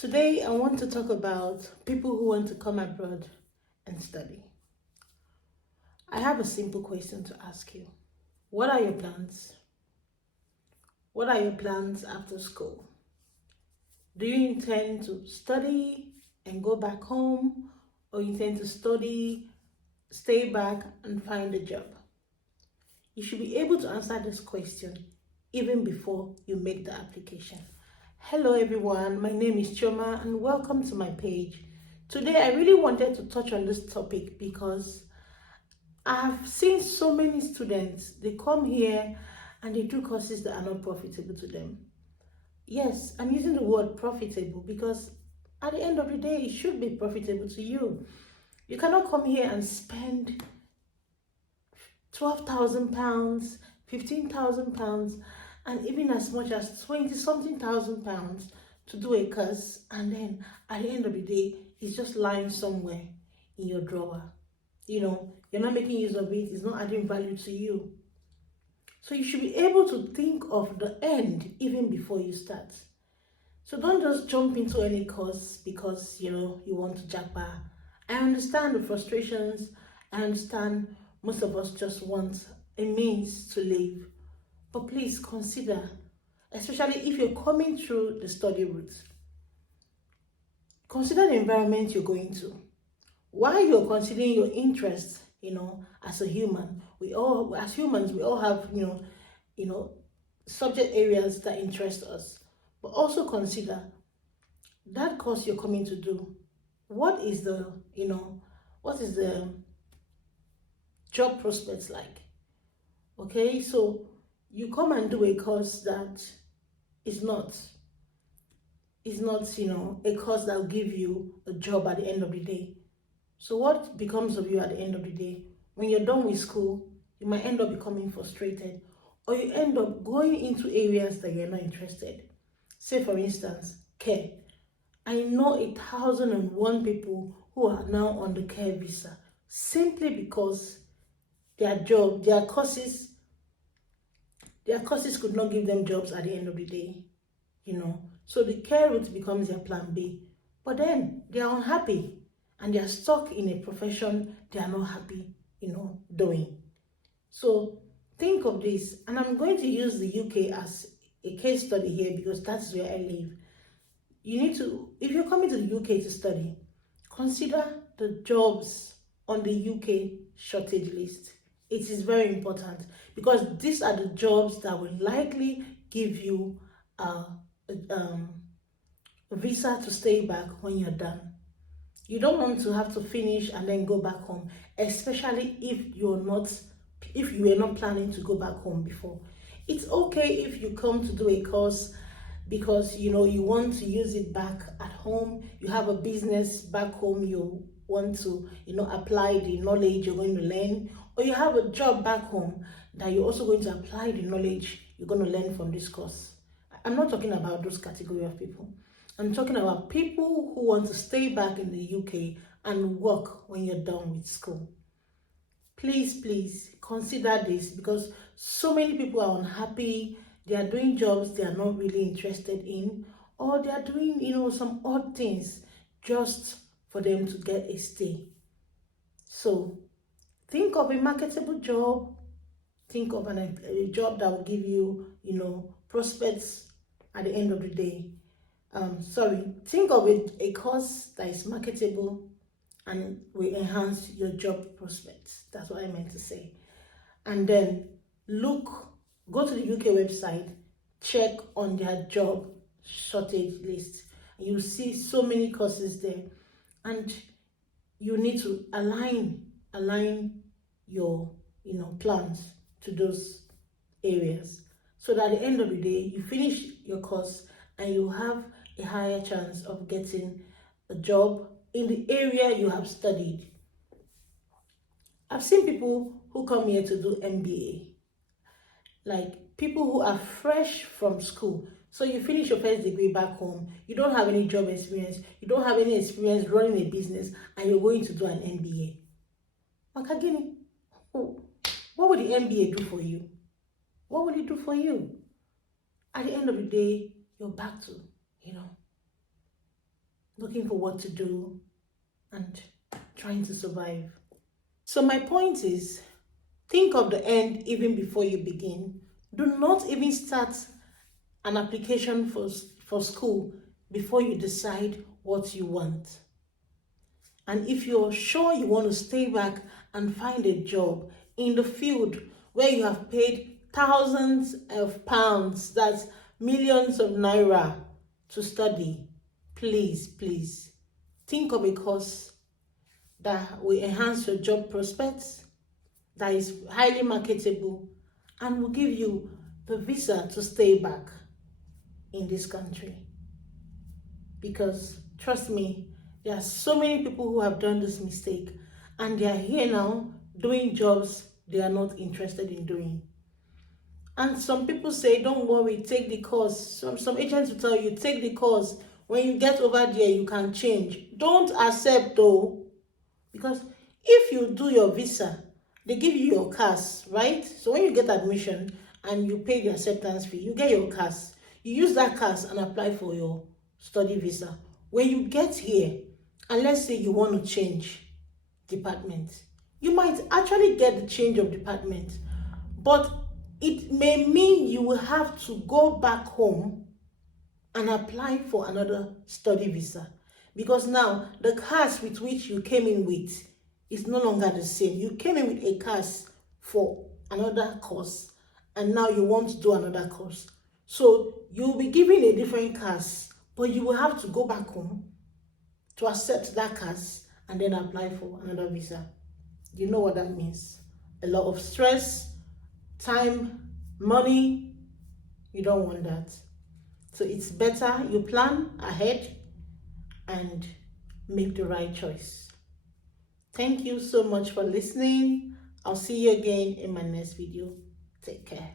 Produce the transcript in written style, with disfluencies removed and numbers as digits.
Today, I want to talk about people who want to come abroad and study. I have a simple question to ask you. What are your plans? What are your plans after school? Do you intend to study and go back home, or you intend to study, stay back, and find a job? You should be able to answer this question even before you make the application. Hello everyone, my name is Choma and welcome to my page. Today I really wanted to touch on this topic because I've seen so many students, they come here and they do courses that are not profitable to them. Yes, I'm using the word profitable because at the end of the day, it should be profitable to you. You cannot come here and spend £12,000, £15,000, and even as much as 20 something thousand pounds to do a course, and then at the end of the day, it's just lying somewhere in your drawer. You're not making use of it, it's not adding value to you. So you should be able to think of the end even before you start. So don't just jump into any course because you want to jackpot. I understand the frustrations. I understand most of us just want a means to live. But please consider, especially if you're coming through the study route, consider the environment you're going to. While you're considering your interests, as a human, as humans, we all have, subject areas that interest us. But also consider that course you're coming to do. What is the job prospects like? Okay, so you come and do a course that is not a course that will give you a job at the end of the day. So what becomes of you at the end of the day? When you're done with school, you might end up becoming frustrated, or you end up going into areas that you're not interested. Say for instance, care. I know 1,001 people who are now on the care visa simply because their courses could not give them jobs at the end of the day. So the care route becomes their plan B. But then they are unhappy and they are stuck in a profession they are not happy, doing. So think of this, and I'm going to use the UK as a case study here because that's where I live. You need to, if you're coming to the UK to study, consider the jobs on the UK shortage list. It is very important because these are the jobs that will likely give you a visa to stay back when you're done. You don't want to have to finish and then go back home, especially if you were not planning to go back home before. It's okay if you come to do a course because you want to use it back at home. You have a business back home, you want to apply the knowledge you're going to learn, or you have a job back home that you're also going to apply the knowledge you're going to learn from this course. I'm not talking about those category of people. I'm talking about people who want to stay back in the UK and work when you're done with school. Please consider this because so many people are unhappy. They are doing jobs they are not really interested in, or they are doing some odd things just for them to get a stay. So think of a marketable job. Think of a job that will give you prospects at the end of the day. Think of it a course that is marketable and will enhance your job prospects. That's what I meant to say. And then go to the UK website, check on their job shortage list. You'll see so many courses there, and you need to align your plans to those areas so that at the end of the day you finish your course and you have a higher chance of getting a job in the area you have studied. I've seen people who come here to do MBA, like people who are fresh from school. So you finish your first degree back home, you don't have any job experience, you don't have any experience running a business, and you're going to do an MBA. Makagini, what would the MBA do for you? What will it do for you? At the end of the day, you're back to, looking for what to do, and trying to survive. So my point is, think of the end even before you begin. Do not even start an application for school before you decide what you want. And if you're sure you want to stay back and find a job in the field where you have paid thousands of pounds, that's millions of naira, to study, please think of a course that will enhance your job prospects, that is highly marketable, and will give you the visa to stay back in this country. Because trust me, there are so many people who have done this mistake, and they are here now doing jobs they are not interested in doing. And some people say, don't worry, take the course. Some agents will tell you, take the course. When you get over there, you can change. Don't accept though, because if you do your visa, they give you your CAS, right? So when you get admission and you pay the acceptance fee, you get your CAS. You use that CAS and apply for your study visa. When you get here, and let's say you want to change department, you might actually get the change of department, but it may mean you will have to go back home and apply for another study visa, because now the CAS with which you came in with is no longer the same. You came in with a CAS for another course, and now you want to do another course. So you'll be given a different CAS, but you will have to go back home to accept that CAS and then apply for another visa. You know what that means? A lot of stress, time, money. You don't want that. So it's better you plan ahead and make the right choice. Thank you so much for listening. I'll see you again in my next video. Take care.